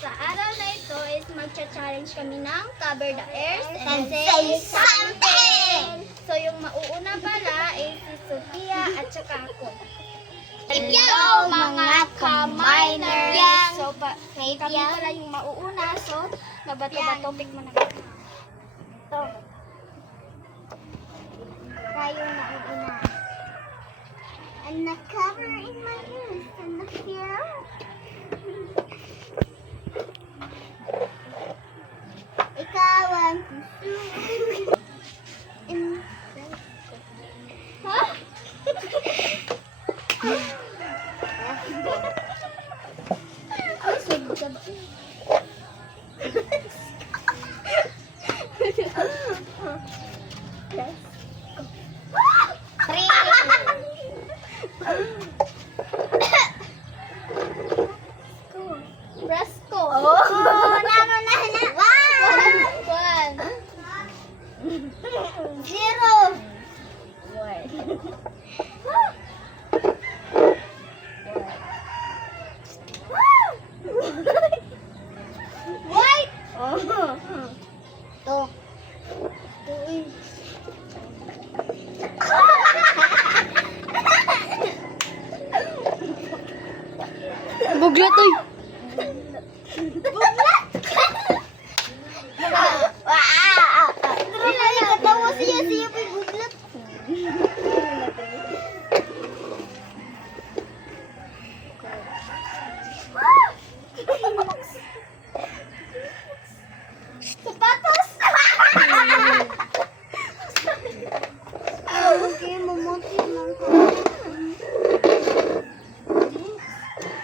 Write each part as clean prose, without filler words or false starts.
sa araw na ito is magcha-challenge kami ng Cover the Earth And say something! So yung mauuna pala is si Sophia at saka ako. Hello, mga ka-miners! So kami pala yung mauuna. So nabato-topic mo na. Ito. Tayo na uuna. And the cover in my ears and the here. Ikaw ang puso. Ha? Brasco. One. Zero. White. Two. Buglat oy. Katawa siya pa buglat. Sapatos. Okay, mamuti lang ko.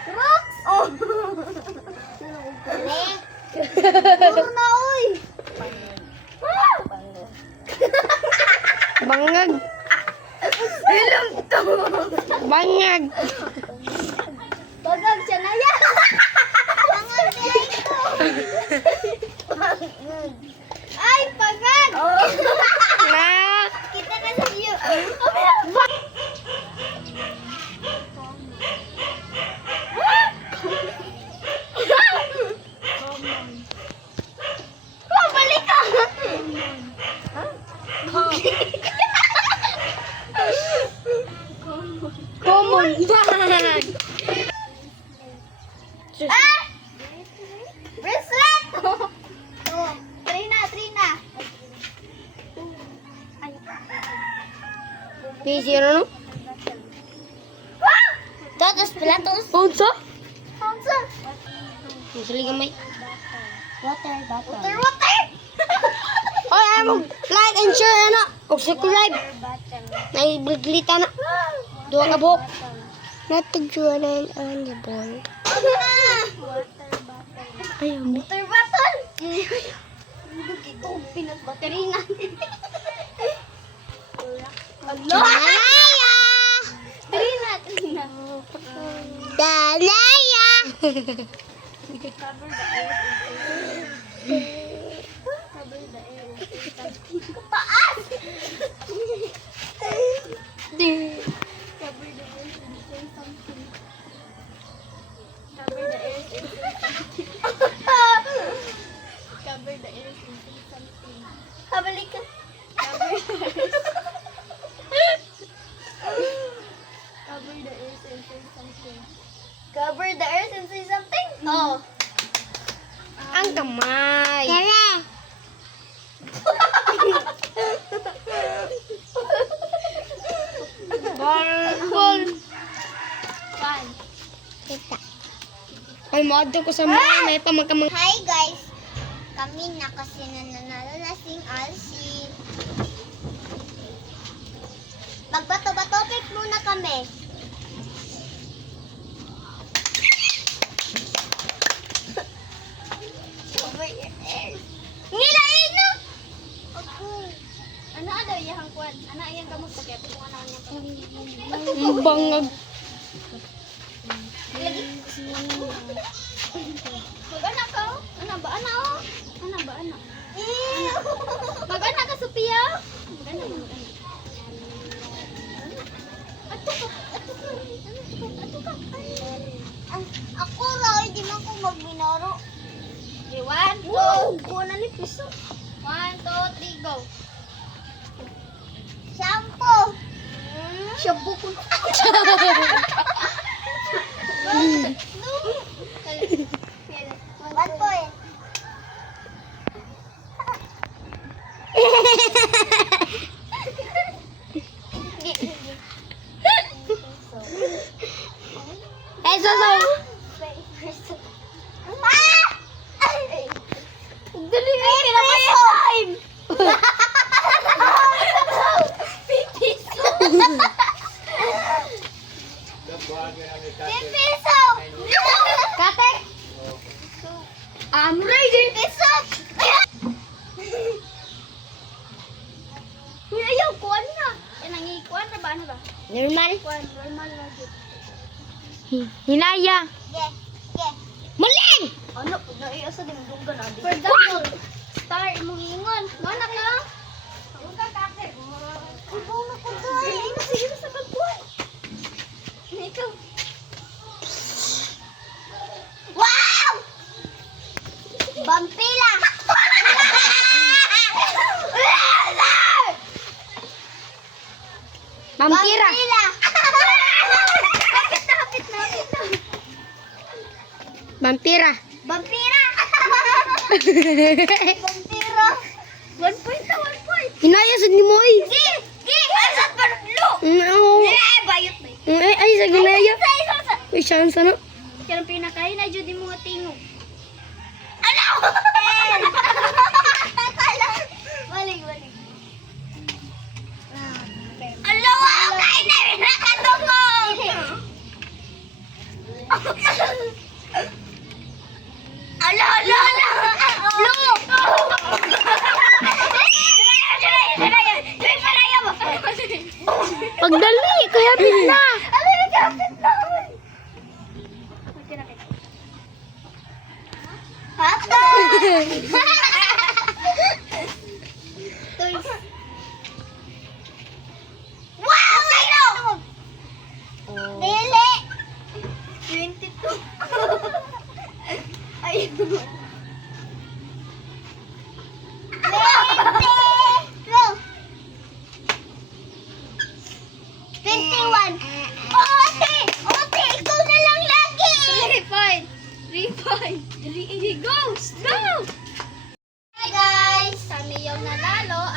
Rocks. Puro na, oy. Bangag. Bangag. Bagag siya na yan. Ay, pagag. Na. Kita ka sa view. Balik ka. Common bag. Ah! Bracelet. Oh, Trina. Busy ano no? Todos platos. Unsa? Unsa? Unsa gamay? Water bottle. Water. Oy, ay mo like and share ano? Og subscribe. Nay bliglita na. Duha ka buhok. Not to join on the board. Ayaw mi. Water bottle. Ito, peanut butter na. Allah. Trina. Dalaya. Cover the air. Taas. Cover the air and say something. Cover the air and say something. Cover the air and say something. Habalik ka. Cover the air. Cover the air and say something. Cover the earth and say something? Oh. Ang kamay. Tara. Ball. One. Ay, maadto ko sa mga may pamagkamang. Hi guys. Kami na kasi nananalo na sing Alsi. Magbato-batopik muna kami. Cover your ear. Nilain na! Okay. Ano daw iyang kwan? Ano iyang gamot pa kaya kung ano niya pa. Ang bangag. Mag-anak ka? Ano ba? Ano? Mag-anak ka, Sophia? Mag-anak. Ato ka. Ako raw, hindi man ko magbinaro. Pisot! Ayaw, kuwan na. Yan ang ikuan na ba? Ano ba? Normal. Kuwan, normal na dito. Hinaya. Yeah, yeah. Maling! Ano? Naiasa din yung duga na. For example, star, imong ingon. Mana ka? Ako ka kate. Ibaw na ko Ay, guys. sige sa pagkuhan. Ikaw. Wow! Vampila! Vampira. Vampila! Hapit na, hapit na, hapit na. Vampira. Vampira! Vampira! 1 point na, 1 point. Hinaya sa ni mo ay. Gi! Gi! Asat pa lo! No. Bayot na Ay, sa ginaya. Isa! Uy, chance na. Kaya ang pinakain na dyan yung mga tingog. Ano? Balik, balik. Alo! Kain na rin nakatungog! Alo! Lo! Pagdali, kaya na. Wow! Sino? Dili! 22. Ay. 20! 21! Ote! Ote! Ikaw na lang lagi! 3 point. 3 point. 3 goes. Go! Hi guys! Kami yung nanalo